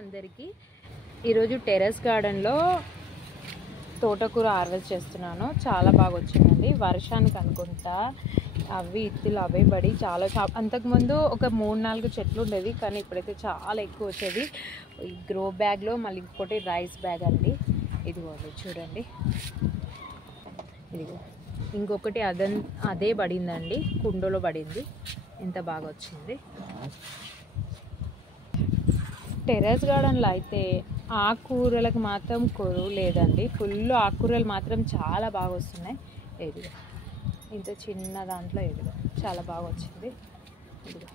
అందరికీ ఈరోజు టెర్రస్ గార్డెన్లో తోటకూర హార్వెస్ట్ చేస్తున్నాను. చాలా బాగా వచ్చిందండి. వర్షానికి అనుకుంటా అవి ఇత్తులు అవే పడి చాలా అంతకుముందు ఒక 3-4 చెట్లు ఉండేది, కానీ ఇప్పుడైతే చాలా ఎక్కువ వచ్చేది. ఈ గ్రో బ్యాగ్లో మళ్ళీ ఇంకోటి రైస్ బ్యాగ్ అండి. ఇదిగోండి చూడండి, ఇదిగో ఇంకొకటి అదే పడిందండి, కుండలో పడింది. ఎంత బాగా వచ్చింది. టెర్రస్ గార్డెన్లో అయితే ఆకుకూరలకు మాత్రం కొరువు లేదండి. ఫుల్ ఆకుకూరలు మాత్రం చాలా బాగా వస్తున్నాయి. ఇదిగో ఇంత చిన్న దాంట్లో ఇదిగో చాలా బాగా వచ్చింది. ఇదిగో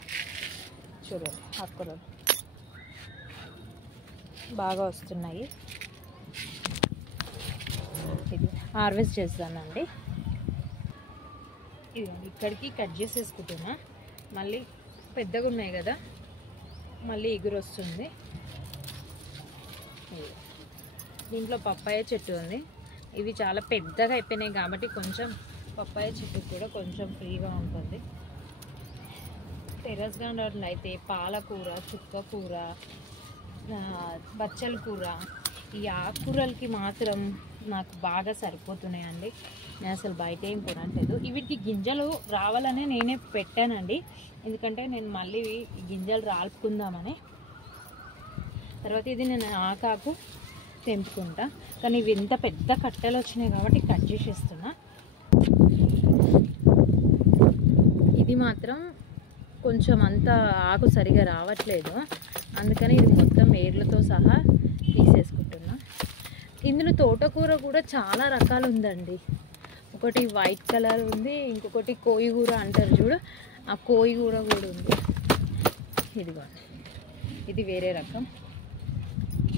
చూడండి, ఆకుకూరలు బాగా వస్తున్నాయి. ఇది హార్వెస్ట్ చేస్తానండి. ఇదిగోండి ఇక్కడికి కట్ చేసేసుకుంటున్నా. మళ్ళీ పెద్దగా ఉన్నాయి కదా, మళ్ళీ ఎగురు వస్తుంది. దీంట్లో పప్పాయ చెట్టు ఉంది. ఇవి చాలా పెద్దగా అయిపోయినాయి కాబట్టి కొంచెం పప్పాయ చెట్టు కూడా కొంచెం ఫ్రీగా ఉంటుంది. టెర్రస్ గార్డెన్లో అయితే పాలకూర, చుక్కకూర, బచ్చల కూర, ఈ ఆకుకూరలకి మాత్రం నాకు బాగా సరిపోతున్నాయండి. నేను అసలు బయట ఏం కొనట్లేదు. వీటికి గింజలు రావాలనే నేనే పెట్టానండి, ఎందుకంటే నేను మళ్ళీ గింజలు రాల్పుకుందామని. తర్వాత ఇది నేను ఆకాకు తెంపుకుంటా, కానీ ఇవి ఎంత పెద్ద కట్టెలు వచ్చినాయి కాబట్టి కట్ చేసేస్తున్నా. ఇది మాత్రం కొంచెం అంత ఆకు సరిగా రావట్లేదు, అందుకని ఇది మొత్తం ఏర్లతో సహా తీసేసుకుంటున్నా. ఇందులో తోటకూర కూడా చాలా రకాలు ఉందండి. ఒకటి వైట్ కలర్ ఉంది, ఇంకొకటి కోయిగూర అంటారు చూడు, ఆ కోయిగూర కూడా ఉంది. ఇదిగోండి, ఇది వేరే రకం.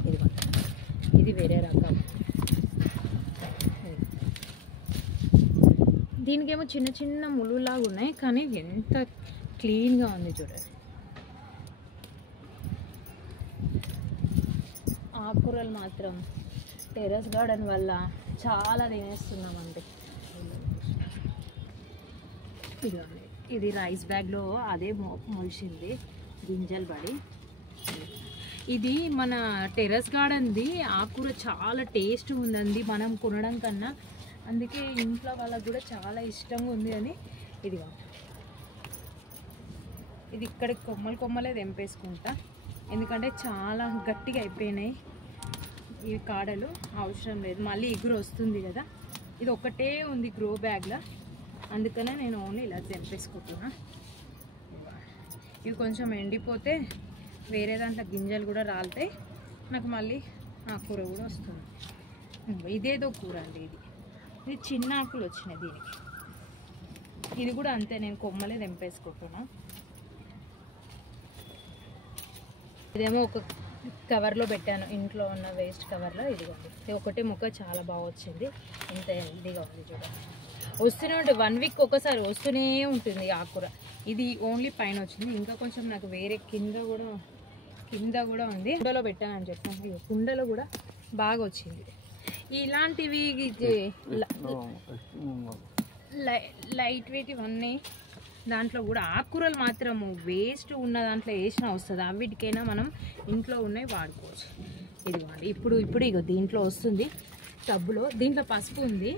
ఇదిగోండి, ఇది వేరే రకం. దీనికేమో చిన్న చిన్న ముళ్ళులాగా ఉన్నాయి, కానీ ఎంత క్లీన్గా ఉంది చూడండి. ఆకుకూరలు మాత్రం టెర్రస్ గార్డెన్ వల్ల చాలా తినేస్తున్నామండి. ఇదిగోండి, ఇది రైస్ బ్యాగ్లో అదే మొలిచింది గింజలు పడి. ఇది మన టెర్రస్ గార్డెన్ది ఆకుకూర చాలా టేస్ట్ ఉందండి మనం కొనడం కన్నా, అందుకే ఇంట్లో వాళ్ళకు కూడా చాలా ఇష్టంగా ఉంది అని. ఇదిగో ఇది ఇక్కడ కొమ్మలే తెంపేసుకుంటా, ఎందుకంటే చాలా గట్టిగా అయిపోయినాయి ఈ కాడలు, అవసరం లేదు. మళ్ళీ ఎగురు వస్తుంది కదా, ఇది ఒకటే ఉంది గ్రో బ్యాగ్లో, అందుకనే నేను ఓన్లీ ఇలా తెంపేసుకుంటున్నా. ఇవి కొంచెం ఎండిపోతే వేరే దాంట్లో గింజలు కూడా రాలుతాయి, నాకు మళ్ళీ ఆ కూర కూడా వస్తుంది. ఇదేదో కూర అండి, ఇది చిన్న ఆకులు వచ్చినాయి దీనికి. ఇది కూడా అంతే, నేను కొమ్మలే తెంపేసుకుంటున్నా. ఇదేమో ఒక కవర్లో పెట్టాను, ఇంట్లో ఉన్న వేస్ట్ కవర్లో. ఇదిగోండి, ఇది ఒకటే మొక్క చాలా బాగా వచ్చింది. ఇంత ఇదిగా ఉంది చూడండి. వస్తూనే ఉంటుంది, 1 వీక్ ఒకసారి వస్తూనే ఉంటుంది ఆకుకూర. ఇది ఓన్లీ పైన వచ్చింది, ఇంకా కొంచెం నాకు వేరే కింద కూడా ఉంది. కుండలో పెట్టానని చెప్పాను, కుండలో కూడా బాగా వచ్చింది. ఇలాంటివి లైట్ వెయిట్ ఇవన్నీ దాంట్లో కూడా ఆకుకూరలు మాత్రము వేస్ట్ ఉన్న దాంట్లో వేసినా వస్తుంది. అవిటికైనా మనం ఇంట్లో ఉన్నాయి వాడుకోవచ్చు. ఇదిగోండి, ఇప్పుడు ఇగో దీంట్లో వస్తుంది టబ్బులో. దీంట్లో పసుపు ఉంది,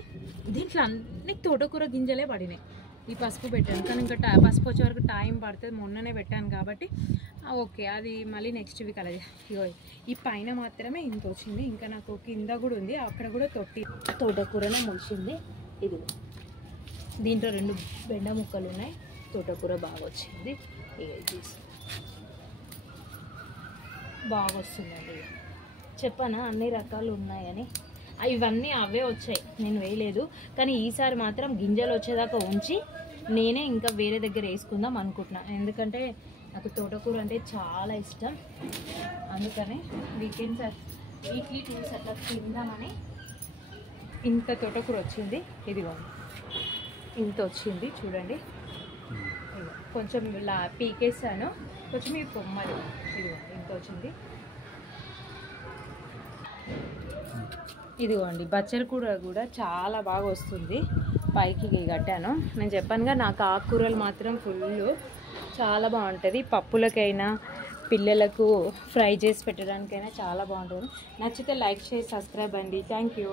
దీంట్లో అన్ని తోటకూర గింజలే పడినాయి. ఈ పసుపు పెట్టాను, కానీ ఇంకా పసుపు వచ్చే వరకు టైం పడుతుంది. మొన్ననే పెట్టాను కాబట్టి ఓకే, అది మళ్ళీ నెక్స్ట్ వీక్ అలాగే. ఇగో ఈ పైన మాత్రమే ఇంత వచ్చింది, ఇంకా నాకు కింద కూడా ఉంది, అక్కడ కూడా తోటకూరనే మొలిచింది. ఇది దీంట్లో 2 బెండ ముక్కలు ఉన్నాయి, తోటకూర బాగా వచ్చింది. ఇది బాగా వస్తుందండి. చెప్పానా అన్ని రకాలు ఉన్నాయని. ఇవన్నీ అవే వచ్చాయి, నేను వేయలేదు. కానీ ఈసారి మాత్రం గింజలు వచ్చేదాకా ఉంచి నేనే ఇంకా వేరే దగ్గర వేసుకుందాం అనుకుంటున్నాను, ఎందుకంటే నాకు తోటకూర అంటే చాలా ఇష్టం. అందుకని వీక్లీ 2 అట్లా తిందామని ఇంత తోటకూర వచ్చింది. ఇదిగోండి, ఇంత వచ్చింది చూడండి. కొంచెం ఇలా పీకేసాను, కొంచెం ఈ కొమ్మలు. ఇదిగోండి, ఇంత వచ్చింది. ఇదిగోండి, బచ్చల కూర కూడా చాలా బాగా వస్తుంది. పైకి కట్టాను, నేను చెప్పానుగా నాకు ఆకుకూరలు మాత్రం ఫుల్ చాలా బాగుంటుంది. పప్పులకైనా పిల్లలకు ఫ్రై చేసి పెట్టడానికైనా చాలా బాగుంటుంది. నచ్చితే లైక్ చేసి సబ్స్క్రైబ్ అండి. Thank you.